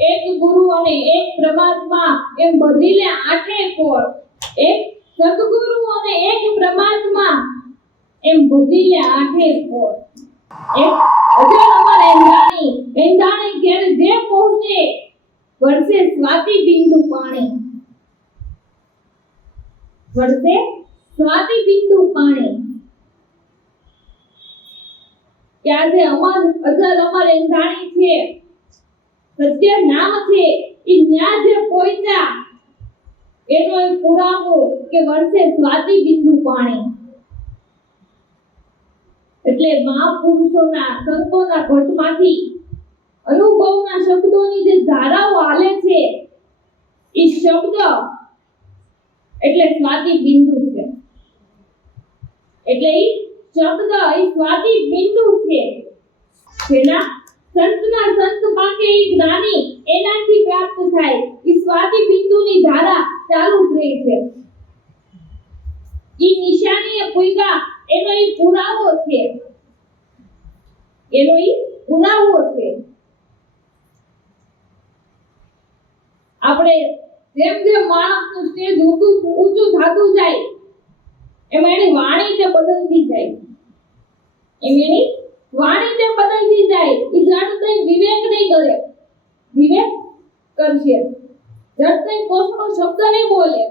એક ગુરુ અને એક પરમાત્મા એમ બધીને આઠે કોર. એક સદગુરુ અને એક પરમાત્મા એમ બધીને આઠે કોર. એક અજર અમર એંધાણી. એંધાણી ઘેર જે પહોંચે વર્ષે સ્વાતિ બિંદુ પાણી. વર્ષે સ્વાતિ બિંદુ પાણી. આજે અમર અજર અમર એંધાણી છે. સત્ય નામ છે એ ન્યા જે પહોંચ્યા એનો એ પુરાવો કે વર્ષે સ્વાતિ બિંદુ પાણી. એટલે મહાપુરુષોના સંતોના ઘટમાંથી અનુભવના શબ્દોની જે ધારાઓ હાલે છે, એ શબ્દ એટલે સ્વાતિ બિંદુ છે. એટલે એ શબ્દ એ સ્વાતિ બિંદુ છે. જેના સંતના સંત પાકે ઈ જ્ઞાની એનાથી પ્રાપ્ત થાય. ઈ સ્વાતિ બિંદુની ધારા ચાલુ રહે છે. ઈ નિશાનીએ પૂગા એનો ઈ પુરાવો છે. એનો ઈ પુરાવો છે. આપણે જેમ જેમ માણસનું સ્ટેજ ઊંચું ઊંચું થતું જાય, એમાં એની વાણી જે બદલતી જાય. એમ એની વાણી જે બદલતી જાય એ જડ થઈ વિવેક નહીં કરે વિવેક કરશે જડ થઈ કોસનો શબ્દ નહીં બોલે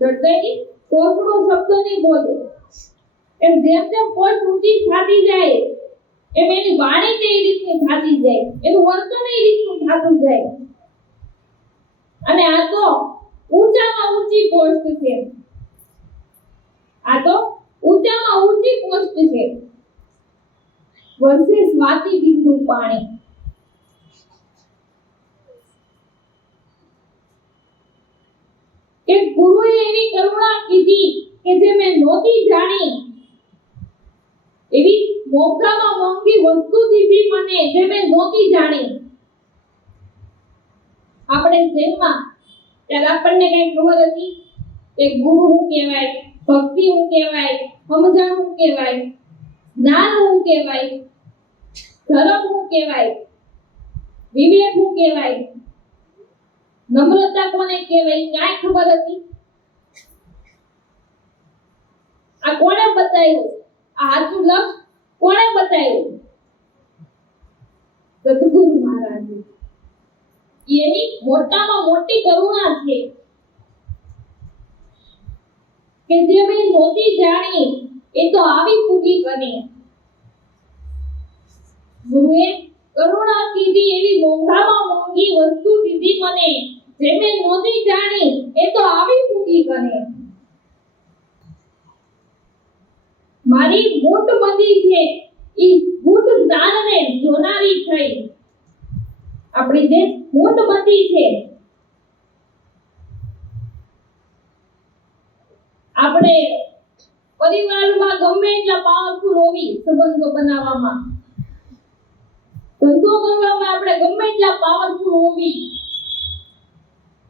જડ થઈ કોસનો શબ્દ નહીં બોલે એમ જેમ જેમ કોઈ ઊંચી થતી જાય એમ એની વાણી તે રીતની થતી જાય એનું વર્તન એ રીતનું થતું જાય અને આ તો ઊંચામાં ઊંચી પોસ્ટ છે આ તો ઊંચામાં ઊંચી પોસ્ટ છે. વર્ષે સ્વાતિ બિંદુ પાણી. કે ગુરુએ એવી કરુણા કીધી કે જે મેં નહોતી જાણી, એવી મોંઘામાં મોંઘી વસ્તુ દીધી મને જે મેં નહોતી જાણી. આપણે જેમાં ત્યારે આપણને કઈ ખબર હતી? કે ગુરુ શું કહેવાય. ભક્તિ હું કહેવાય, સમજણ હું કહેવાય, જ્ઞાન હું કહેવાય, ધર્મ હું કહેવાય, વિવેક હું કહેવાય. નમ્રતા કોને કહેવાય કાંઈ ખબર હતી? આ કોણે બતાવ્યું? આ હાથું લક્ષ કોણે બતાવ્યું? સદગુરુ મહારાજ. એની મોટામાં મોટી કરુણા છે. કે જે મેં નહોતી જાણી, એ તો આવી ફૂગી કરી ગુરુએ કરુણા કીધી એવી મોંઘામાં મોંઘી વસ્તુ દીધી મને, જે મેં નહોતી જાણી, એ તો આવી ફૂગી બની. મારી મૂઠ બધી છે, ઈ ગુટ દાનને જોનારી થઈ. આપણી જે મૂઠ બધી છે આપણે પરિવારમાં ગમે એટલા પાવરફુલ હોવી સંબંધો બનાવવામાં. ધંધો કરવામાં આપણે ગમે એટલા પાવરફુલ હોવી.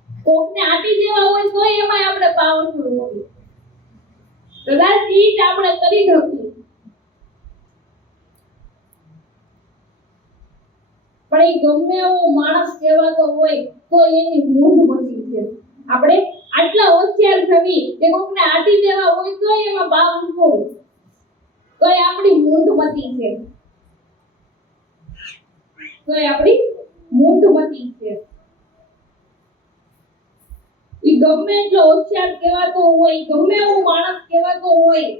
કોકને આપી દેવા હોય તો એમાં આપણે પાવરફુલ હોવી. કદાચ ઈ જ આપણે કરી શકીએ. પણ એ ગમે એવો માણસ કહેવાતો હોય તો એની મૂંઢ મતી છે આપણે આટલા હોશિયાર થવી કે કોકને આટી દેવા હોય તો એમાં પાવરફુલ તો એ આપણી મૂંઢ મતી છે. તો એ આપણી મૂંઢ મતી છે. ઈ ગમે એટલો હોશિયાર કહેવાતો હોય ગમે એવો માણસ કહેવાતો હોય,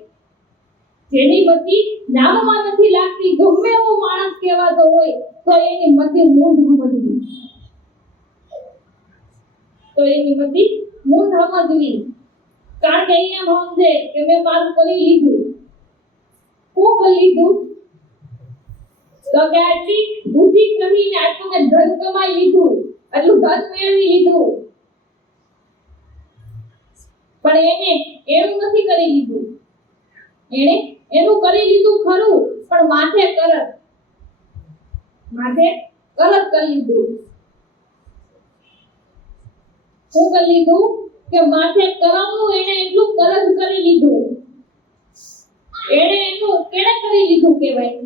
જેની મતિ નામમાં નથી લાગતી, ગમે એવો માણસ કહેવાતો હોય, તો એની મતિ મૂંઢ તો એની મતિ મૂંઢ સમજવી કારણ કે અહીંયા સમજે કે મેં મારું કરી લીધું. શું કરી લીધું? તો કે આટલી બુદ્ધિ કરીને આટલું મેં ધન કમાઈ લીધું. આટલું ધન મેળવી લીધું. પણ એને એનું નથી કરી લીધું. એને એનું કરી લીધું ખરું, પણ માથે કરત. માથે કરત કરી લીધું. શું કરી લીધું કે માથે કરમનું એને એટલું કરજ કરી લીધું. એને એનું કેણે કરી લીધું કહેવાય?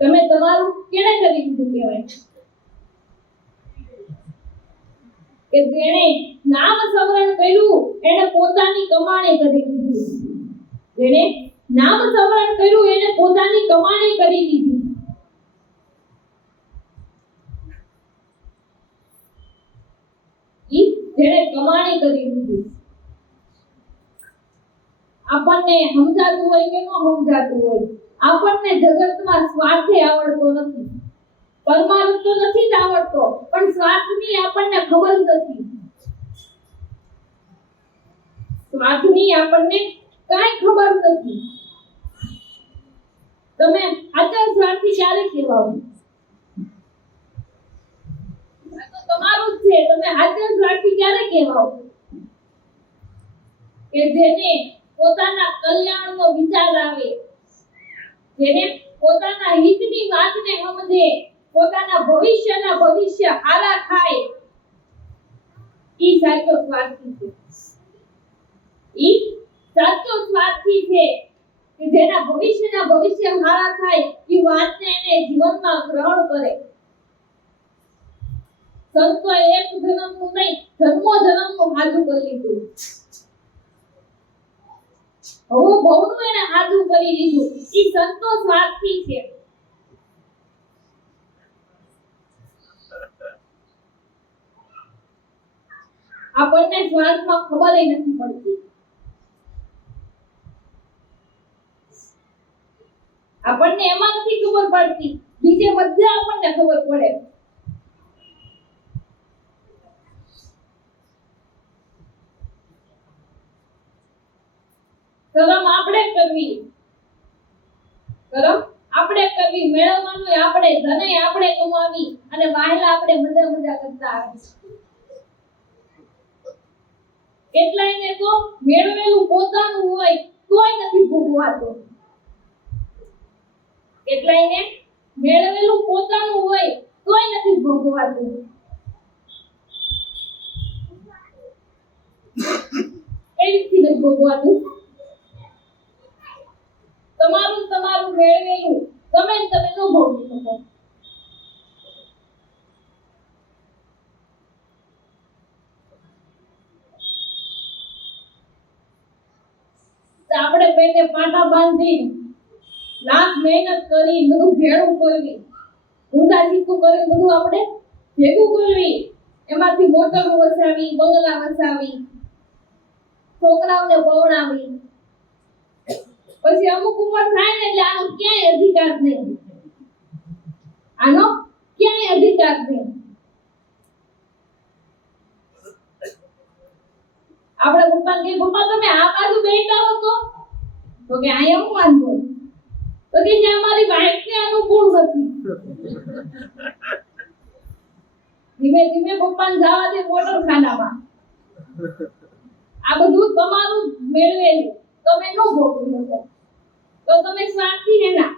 તમે તમારું કેડે કરી દીધું કહેવાય? કે જેણે નામ સ્મરણ કર્યું એને પોતાની કમાણી કરી દીધી જેણે નામ સ્મરણ કર્યું એને પોતાની કમાણી કરી દીધી ઈ જેણે કમાણી કરી દીધી. આપણને સમજાતું હોય કે ન સમજાતું હોય, આપણને જગતમાં સ્વાર્થે આવડતો નથી. પરમાર્થ તો નથી જ આવડતો, પણ સ્વાર્થની આપણને ખબર નથી. સ્વાર્થની આપણને કાંઈ ખબર નથી. તમે આચાર સ્વાર્થી ક્યારે કહેવાઓ આ તો તમારું જ છે. તમે હાજર સ્વાર્થી ક્યારે કહેવાઓ? કે જેને પોતાના કલ્યાણનો વિચાર આવે, જેને પોતાના હિતની વાતને સમજે, પોતાના ભવિષ્યના ભવિષ્ય હારા થાય, ઈ સાચો સ્વાર્થી છે. ઈ સાચો સ્વાર્થી છે કે જેના ભવિષ્યના ભવિષ્ય હારા થાય, ઈ વાતને એને જીવનમાં ગ્રહણ કરે. સંતોએ એક જન્મનું નહીં, જન્મો જન્મનું હાજુ કરી લીધું. હવે બહુનું એને હાજુ કરી દીધું એ સંતો સ્વાર્થી છે. આપણને સ્વાર્થમાં ખબર નથી પડતી. આપણને એમાં નથી ખબર પડતી. બીજે બધા આપણને ખબર પડે. કરમ આપણે કરવી. કરમ આપણે કરવી. મેળવવાનું આપણે ધને આપણે કમાવી અને વાહેલા આપણે મજા મજા કરતા આવે એને તો મેળવેલું પોતાનું હોય તોય નથી ભોગવાતું. એને મેળવેલું પોતાનું હોય તોય નથી ભોગવાતું. કઈ નથી ભોગવાતું. તમારું તમારું મેળવેલું. તમે તમે ન ભોગવી શકો. આપણે પેટે પાટા બાંધી લાખ મહેનત કરી, બધું ભેળું કરવી. ઊંધા ચીકું કરી બધું આપણે ભેગું કરવી. એમાંથી મોટરો વસાવી, બંગલા વસાવી, છોકરાઓને પવણાવી પછી અમુક ઉંમર થાય ને એટલે આનો ક્યાંય અધિકાર નહીં આનો ક્યાંય અધિકાર નહીં આપણે પપ્પા કે પપ્પા તમે આ બાજુ બેઠા હો તો? તો કે, અહીંયા હું વાંધો તો કે અમારી મારી વાઈફને અનુકૂળ નથી ધીમે ધીમે પપ્પાને જવા દે મોટર ખાનામાં આ બધું તમારું મેળવેલું. તમે ન ભોગવી શકો. તો તમે સ્વાર્થી હેના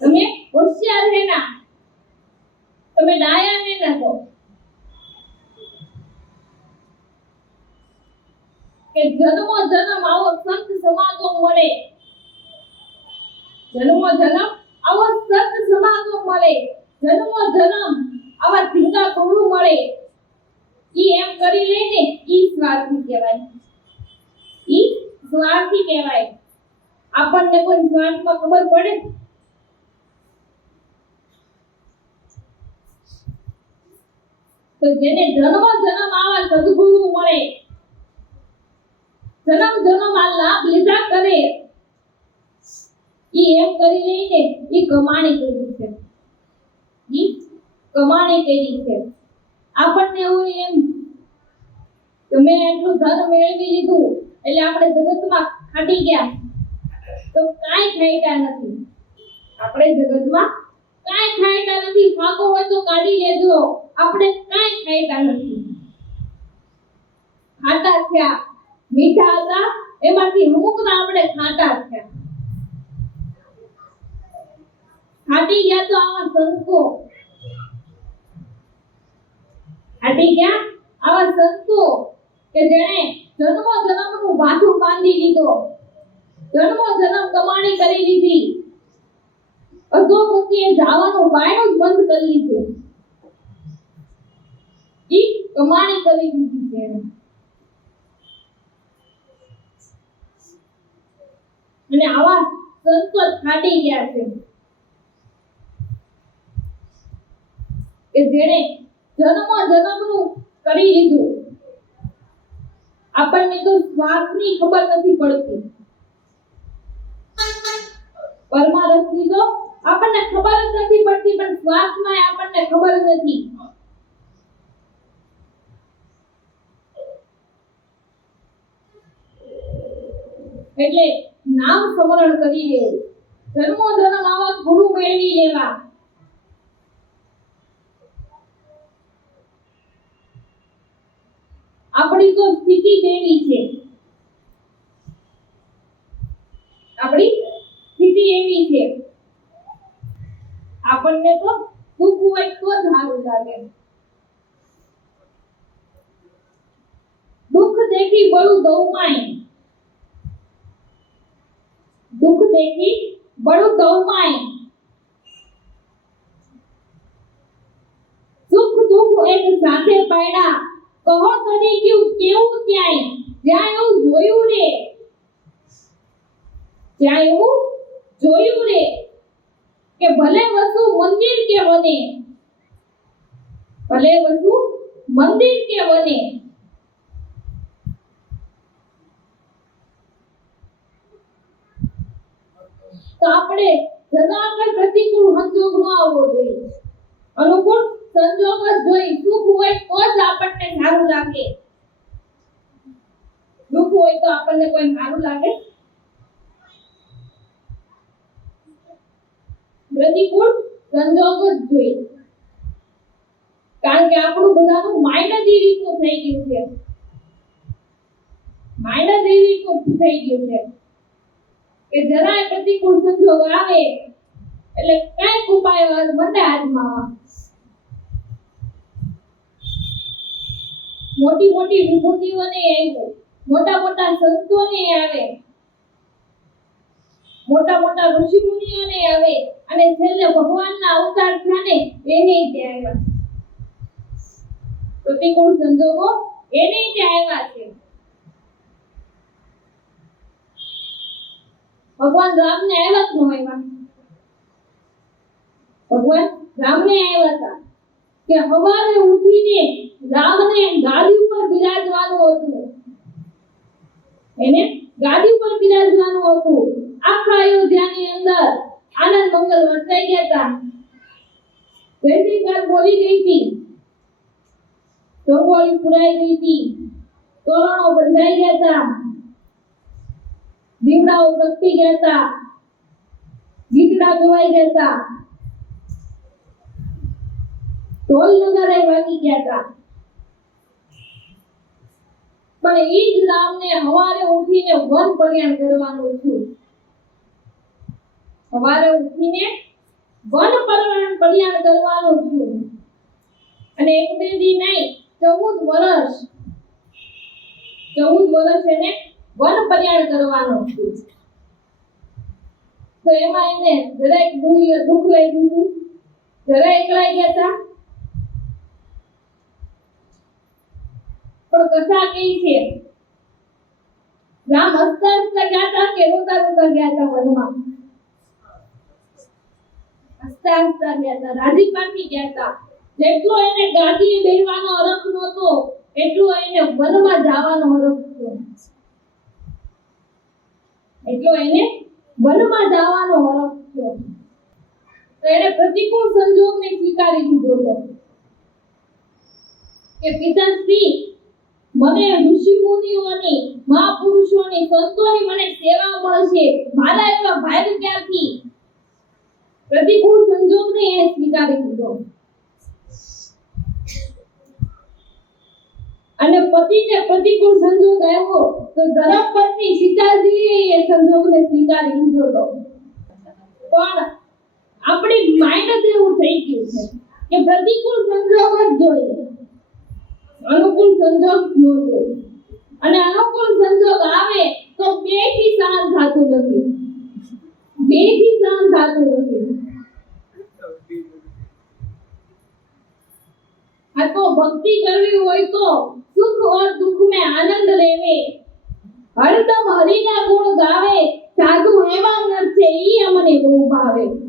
તમે હોશિયાર હેના તમે ડાયા હેના તો કે જન્મો જન્મ આવો સંત સમાગમ મળે. જન્મો જન્મ આવો સંત સમાગમ મળે. જન્મો જન્મ આવા ધીંગા કવડું મળે. ઈ એમ કરી લે ને ઈ સ્વાર્થી કહેવાય. ઈ સ્વાર્થી કહેવાય. આપણને કોઈ સ્વાર્થમાં ખબર પડે? તો જેને જન્મ જન્મ આવા સદગુરુ મળે, જન્મ જન્મ આ લાભ લીધા કરે, ઈ એમ કરી લઈને ઈ કમાણી કરી છે. ઈ કમાણી કરી છે. આપણને એવું એમ કે મેં એટલું ધન મેળવી લીધું, એટલે આપણે જગતમાં ખાટી ગયા. તો કાંઈ ખાઈતા નથી. આપણે જગતમાં કાંઈ ખાઈતા નથી. ફાકો હોય તો કાઢી લેજો. આપણે કાંઈ ખાઈતા નથી. ખાતા થયા. મીઠા હતા. એમાંથી અમુકના આપણે ખાતા થયા. ખાટી ગયા તો આવા સંતો. ખાટી ગયા આવા સંતો કે જેણે જન્મો જન્મનું માથું બાંધી લીધો. જન્મો જન્મ કમાણી કરી લીધી. અધોગતિએ જવાનું બાયણું જ બંધ કરી લીધું. ઈ કમાણી કરી દીધી છે અને આવા સંતો ફાટી ગયા છે. કે જેણે જન્મ જન્મનું કરી લીધું. આપણને તો સ્વાર્થની ખબર નથી પડતી. પરમારસની તો આપણને ખબર જ નથી પડતી, પણ સ્વાર્થમાં આપણને ખબર નથી. એટલે નામ સ્મરણ કરી લેવું. જન્મો જન્મ આવા ગુરુ મેળવી લેવા. આપણી તો સ્થિતિ દેવી છે? આપણી સ્થિતિ એવી છે. આપણને તો દુઃખ હોય તો સારું લાગે. દુઃખ દેખી બળું દૌમાય દુઃખ દેખી બળું દૌમાય સુખ દુઃખ એક સાથે પાડ્યા. કહો તને કેવું કેવું ત્યાંય જ્યાં એવું જોયું રે. જ્યાં એવું જોયું રે કે ભલે વસ્તુ મંદિર કે બને ભલે વસ્તુ મંદિર કે બને તો આપણે જનાગર પ્રતિકૂળ સંજોગ ન આવવો જોઈએ. અનુકૂળ સંજોગ જ જોઈ સુખ હોય તો જ આપણને સારું લાગે. દુઃખ હોય તો આપણને કોઈ સારું લાગે પ્રતિકૂળ સંજોગ જ જોઈ કારણ કે આપણું બધાનું માઇન્ડ એ રીતનું થઈ ગયું છે. માઇન્ડ એ રીતનું થઈ ગયું છે કે જરાય પ્રતિકૂળ સંજોગ આવે એટલે કંઈક ઉપાય મંડે આજમાવા મોટી મોટી વિભૂતિઓને મોટા મોટા સંતોને આવે. મોટા મોટા ઋષિ મુનિઓને આવે અને છેલ્લે ભગવાનના અવતાર થયા ને એને ત્યાં આવ્યા. પ્રતિકૂળ સંજોગો એને ત્યાં આવ્યા છે. ભગવાન રામને આવ્યા જ ન આવ્યા ભગવાન રામને આવ્યા હતા કે હવારે ઉઠીને રામને ગાદી ઉપર બિરાજવાનું હતું. એને ગાદી પર બિરાજવાનું હતું. આખા અયોધ્યાની અંદર આનંદ મંગલ વર્તાઈ ગયા હતા. જયકાર બોલી ગઈ હતી. રંગોળી પુરાઈ ગઈ હતી. તોરણો બંધાઈ ગયા હતા. દીવડાઓ પ્રગટી ગયા હતા. ગીતડા ગવાઈ ગયા હતા. ઢોલ નગારા વાગી ગયા હતા. પણ ઈ જ રામને હવારે ઉઠીને વન કલ્યાણ કરવાનું છું સવારે ઉઠીને વન કલ્યાણ કલ્યાણ કરવાનું છું અને એક બે દી નહીં, ચૌદ વર્ષ. ચૌદ વર્ષ એને વન પર્યાણ કરવાનું છું તો એમાં એને જરાક દુઃખ લાગ્યું હતું જરા એકલાઈ ગયા હતા પણ કથા કઈ છે? રામ હસતા ગયા હતા કે રોતા રોતા ગયા હતા વનમાં? હસતા હસતા ગયા હતા, રાજી પામી ગયા હતા. જેટલો એને ગાદી બેસવાનો હરખ નહોતો, એટલો એને વનમાં જવાનો હરખ હતો. એટલો એને વનમાં જવાનો હરખ થયો તો એને પ્રતિકૂળ સંજોગને સ્વીકારી લીધો હતો. કે પિતાશ્રી મને ઋષિ મુનિઓની, મહાપુરુષોની સંતોની મને સેવા મળશે. મારા એવા ભાઈ ક્યાંથી પ્રતિકૂળ સંજોગને એને સ્વીકારી દીધો અને પતિને પ્રતિકૂળ સંજોગ આવ્યો તો ધર્મ પત્ની સીતાજીએ એ સંજોગને સ્વીકારી લીધો પણ આપણી માઇન્ડ એવું થઈ ગયું છે કે પ્રતિકૂળ સંજોગ જ જોઈએ. અનુકૂળ સંજોગ નોંધો અને અનુકૂળ સંજોગ આવે તો બેથી સહન થતું નથી. બેથી સહન થતું નથી. આ તો ભક્તિ કરવી હોય તો સુખ ઓર દુઃખ મે આનંદ લેવે. હરદમ હરિના ગુણ ગાવે. સાધુ એવા નર છે, ઈ અમને બહુ ભાવે.